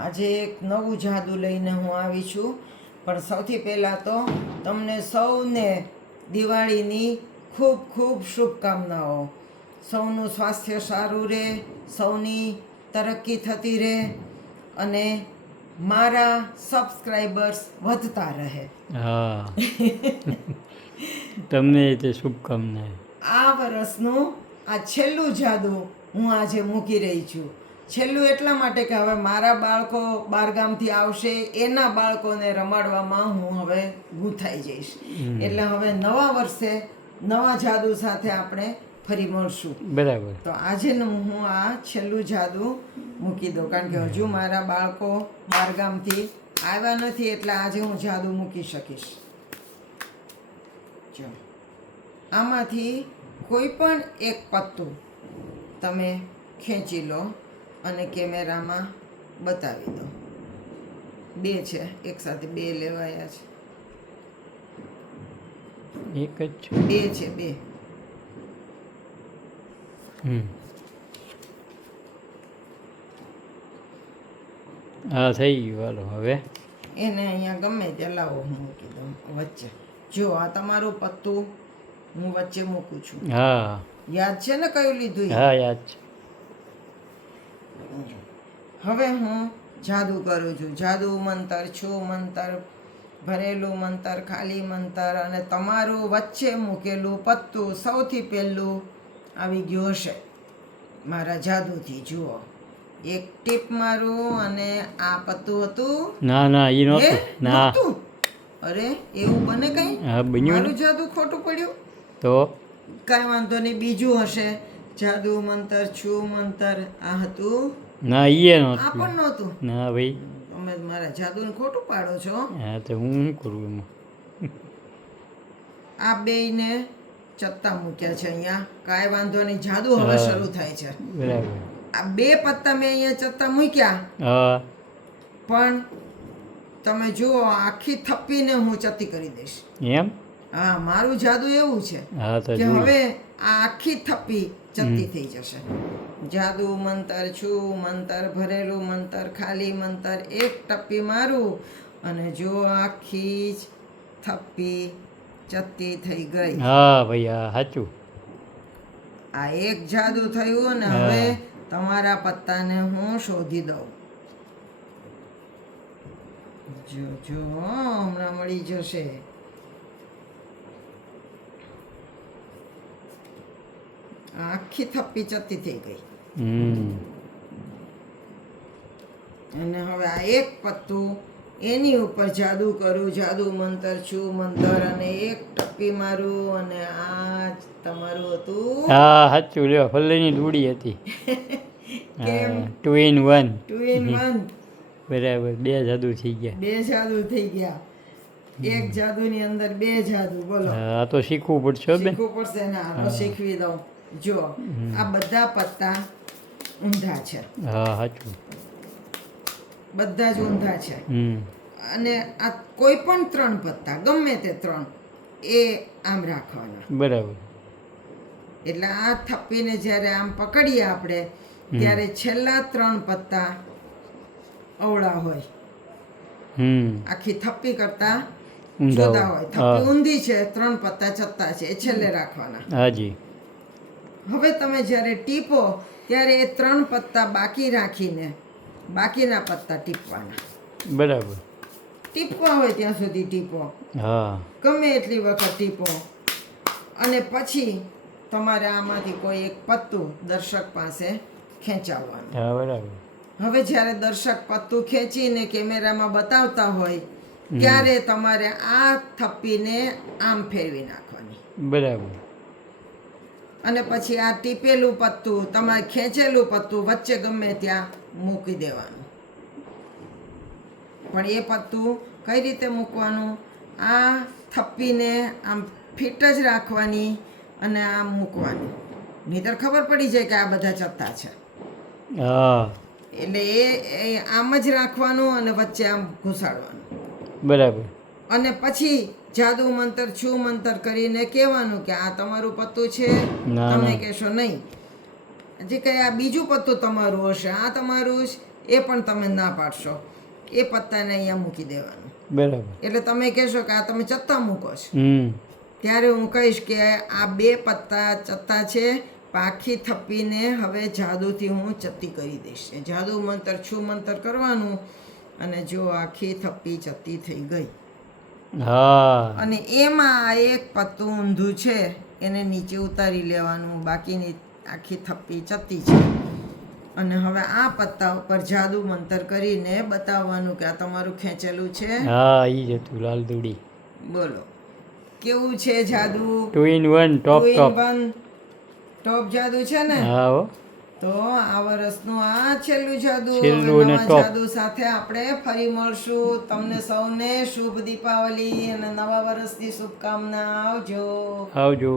આજે એક નવું જાદુ લઈને હું આવી છું. પણ સૌથી પહેલાં તો તમને સૌને દિવાળીની ખૂબ ખૂબ શુભકામનાઓ. સૌનું સ્વાસ્થ્ય સારું રહે સૌની તરક્કી થતી રહે અને મારા સબસ્ક્રાઈબર્સ વધતા રહે. હા. તમને તે શુભકામના આ વર્ષનું આ છેલ્લું જાદુ હું આજે મૂકી રહી છું. છેલ્લું એટલા માટે કે હવે મારા બાળકો બારગામથી આવશે એના બાળકોને રમાડવામાં હું હવે ગૂંથાઈ જઈશ. એટલે હવે નવા વર્ષે નવા જાદુ સાથે આપણે ફરી મળશું. બરાબર. તો આજે હું આ છેલ્લું જાદુ મૂકી દઉં કારણ કે હજુ મારા બાળકો બારગામથી આવ્યા નથી એટલે આજે હું જાદુ મૂકી શકીશ. જો. આમાંથી કોઈ પણ એક પત્તું તમે ખેંચી લો. અને કેમેરામાં બતાવી દો. બે છે એક સાથે બે લેવાયા છે. એક જ છે? બે છે બે. હા થઈ ગયું હાલો હવે. એને અહીંયા ગમે તે લાવો હું મૂકી દઉં વચ્ચે. જો આ તમારું પત્તું હું વચ્ચે મૂકું છું. હા. યાદ છે ને કયું લીધું હા યાદ છે. હવે હું જાદુ કરું છું. જાદુ મંતર છો મંતર ભરેલું મંતર ખાલી મંતર અને તમારું વચ્ચે મૂકેલું પત્તું સૌથી પહેલું આવી ગયું હશે. મારા જાદુથી જુઓ. એક ટીપ મારું અને આ પત્તું હતું? ના ના એ નહોતું. ના. અરે એવું બને કઈ? મારું જાદુ ખોટું પડ્યું? તો? કાંઈ વાંધો નહીં બીજું હશે. જાદુ મંતર છું મંતર આ હતું? ના એ આ નહોતું પણ નહોતું? ના ભાઈ. તમે મારા જાદુને ખોટું પાડો છો? હા તો હું શું કરું એમાં? આ બેયને ચત્તા મૂક્યા છે અહીંયા. કાંઈ વાંધો નહીં જાદુ હવે. શરૂ થાય છે. બરાબર. આ બે પત્તા મેં અહીંયા ચત્તા મૂક્યા. હા. પણ તમે જુઓ આખી થપ્પીને હું ચત્તી કરી દઈશ. એમ? હા મારું જાદુ એવું છે કે હવે આ આખી થપ્પી ચત્તી થઈ જશે. જાદુ મંતર છું મંતર ભરેલું મંતર ખાલી મંતર એક ટપ્પી મારું અને જો આખી જ થપ્પી જતી થઈ ગઈ. હા ભૈયા સાચું. આ એક જાદુ થયું ને હવે તમારા પત્તાને હું શોધી દઉં. જો જો હમણાં મળી જશે. આખી થપ્પી ચત્તી થઈ ગઈ. અને હવે આ એક પત્તું એની ઉપર જાદુ કરું જાદુ મંતર છું મંતર અને એક ટપ્પી મારું અને આ તમારું હતું. હા સાચું લ્યો ફલ્લીની દૂડી હતી. Two in one two in one બરાબર બે જાદુ થઈ ગયા. બે જાદુ થઈ ગયા. એક જાદુની અંદર બે જાદુ બોલો. હા, આ તો શીખવું પડશે શીખવું પડશે ને શીખવી દઉં. જો આ બધા પત્તા ઊંધા છે. હા સાચું બધા જ ઊંધા છે. અને આ કોઈ પણ ત્રણ પત્તા ગમે તે ત્રણ એ આમ રાખવાના. બરાબર. એટલે આ થપ્પીને જ્યારે આમ પકડીએ આપણે ત્યારે છેલ્લા ત્રણ પત્તા અવળા હોય. આખી થપ્પી કરતા ઊંધા હોય. થપ્પી. ઊંધી છે ત્રણ પત્તા છત્તા છે એ છેલ્લે રાખવાના. હાજી. હવે તમે જ્યારે ટીપો ત્યારે એ ત્રણ પત્તા બાકી રાખીને બાકીના પત્તા ટીપવાના. બરાબર. ટીપવા હોય ત્યાં સુધી ટીપો. હા. ગમે એટલી વખત ટીપો. અને પછી તમારે આમાંથી કોઈ એક પત્તું દર્શક પાસે ખેંચાવવાનું. હા બરાબર. હવે જ્યારે દર્શક પત્તું ખેંચીને કેમેરામાં બતાવતા હોય ત્યારે તમારે આ થપ્પીને આમ ફેરવી નાખવાની. બરાબર. અને પછી આ ટીપેલું પત્તું તમારે ખેંચેલું પત્તું વચ્ચે ગમે ત્યાં મૂકી દેવાનું. પણ એ પત્તું કઈ રીતે મૂકવાનું? આ થપ્પીને આમ ફિટ જ રાખવાની અને આમ મૂકવાની. નહીતર ખબર પડી જાય કે આ બધા ચત્તા છે. હા. એટલે એ આમ જ રાખવાનું અને વચ્ચે આમ ઘૂસાડવાનું. બરાબર. અને પછી જાદુ મંતર છું મંતર કરીને કહેવાનું કે આ તમારું પત્તું છે. તમે. કહેશો નહીં. જે કંઈ આ બીજું પત્તું તમારું હશે આ તમારું જ એ પણ તમે ના પાડશો. એ પત્તાને અહીંયા મૂકી દેવાનું. બરાબર. એટલે તમે કહેશો કે આ તમે ચત્તા મૂકો છો. ત્યારે હું કહીશ કે આ બે પત્તા ચત્તા છે પાખી થપ્પીને હવે જાદુથી હું ચત્તી કરી દઈશ. જાદુ મંતર છું મંતર કરવાનું અને જો આખી થપ્પી ચત્તી થઈ ગઈ. હા. અને એમાં એક પત્તું ઊંધું છે એને નીચે ઉતારી લેવાનું બાકીની આખી થપ્પી ચતી છે. અને હવે આ પત્તા ઉપર જાદુ મંતર કરીને બતાવવાનું કે આ તમારું ખેંચેલું છે. હા ઈ જ હતું લાલ દૂડી. બોલો. કેવું છે જાદુ? Two in one top top top જાદુ છે ને? હા હો. તો આ વર્ષનું આ છેલ્લું જાદુ નવા જાદુ સાથે આપણે ફરી મળશું. તમને સૌને શુભ દીપાવલી અને નવા વર્ષની શુભકામના. આવજો. આવજો.